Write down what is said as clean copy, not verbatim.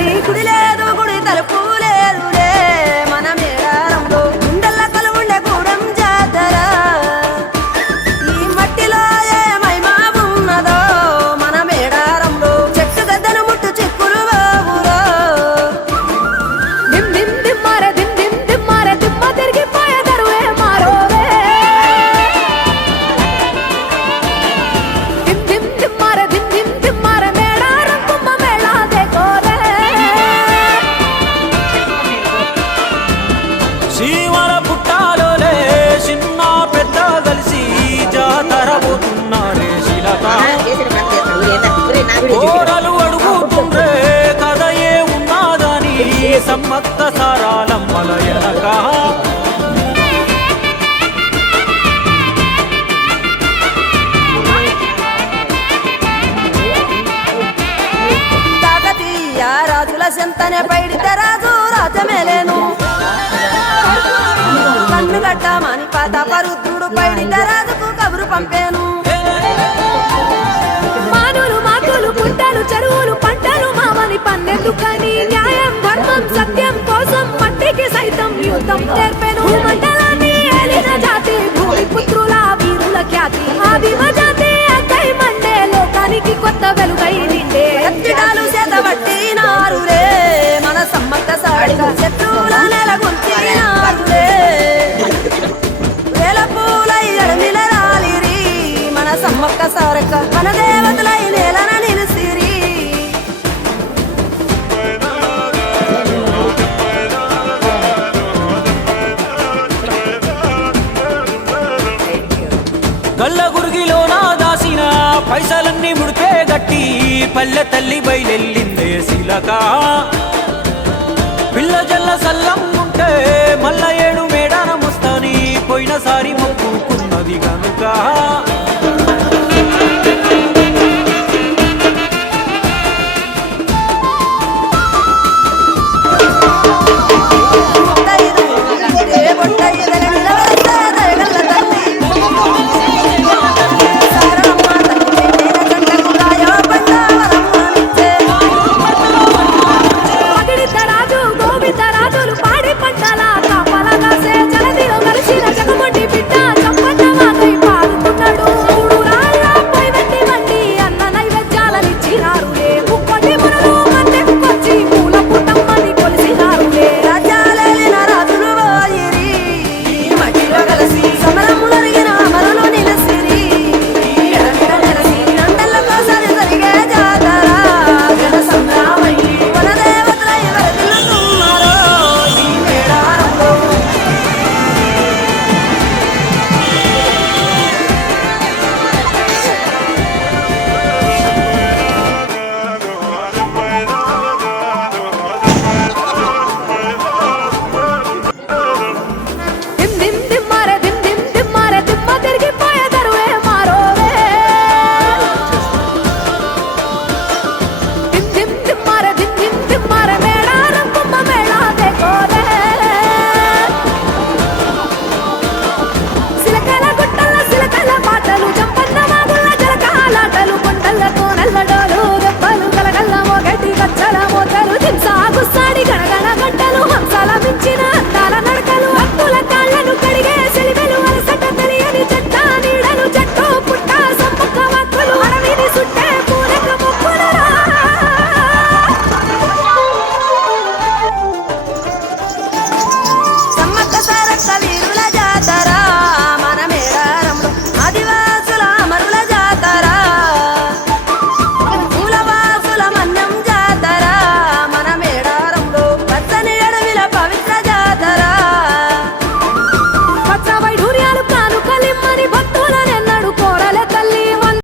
తల్లి గుడి లేదు గుడి తలుపు లేదులే మన మేడారంలో గుండెల్ల కలువుండే గూడెం జాతర ఈ మట్టిలో ఏ మహిమా ఉన్నదో మన మేడారంలో చెట్టు గద్దను ముట్టు చిక్కులు బాబురో దిమ్ దిమ్ దిమ్మారే దిమ్ దిమ్ దిమ్మారే దిమ్మ తిరిగిపోయే దరువే మారోవే దిమ్ దిమ్ దిమ్మారే దిమ్ దిమ్ దిమ్మారే మేడారం కుంభ మేళా దేకోరే శివర పుట్టాలోలే చిన్న పెద్ద కలిసి జాతర పోతున్నారే శిలక కోరలు అడుగుతుండ్రే కథ ఏ ఉన్నాదని సమ్మత్త సారాలమ్మల ఎనక కాకతీయ రాజుల చెంతనే పైడితే రాజు రాజమేలేను కన్ను గట్టమని పాతపరుద్రుడు పైడితే రాజుకు కబురు పంపేను మానులు మాకులు పుట్టలు చెరువులు పంటలు మామని పన్నెందుకని న్యాయం ధర్మం సత్యం కోసం మట్టికి సైతం యుద్ధం నేర్పెను మండలాన్ని ఏలిన జాతి భూమి పుత్రుల వీరుల ఖ్యాతి ఆదిమ జాతి అక్కై మండే లోకానికి కొత్త వెలుగై నిండే కత్తిడాలు చేతబట్టినారులే మన సమ్మక్క సాడిగా శత్రువుల నెలగొల్చినారులే వేల పూలై అడమిల రాలిరి మన సమ్మక్క సారక్క మన దేవతలై నేలన నిలిసిరి గల్ల గురిగిలోన దాసిన పైసలన్నీ ముడిపే గట్టి పల్లె తల్లి బయలెల్లిందే శిలక పిల్ల జల్ల సల్లం ఉంటే మల్ల ఏడు మేడాన ముస్తాని పోయినసారి మొక్కుకున్నది గనుక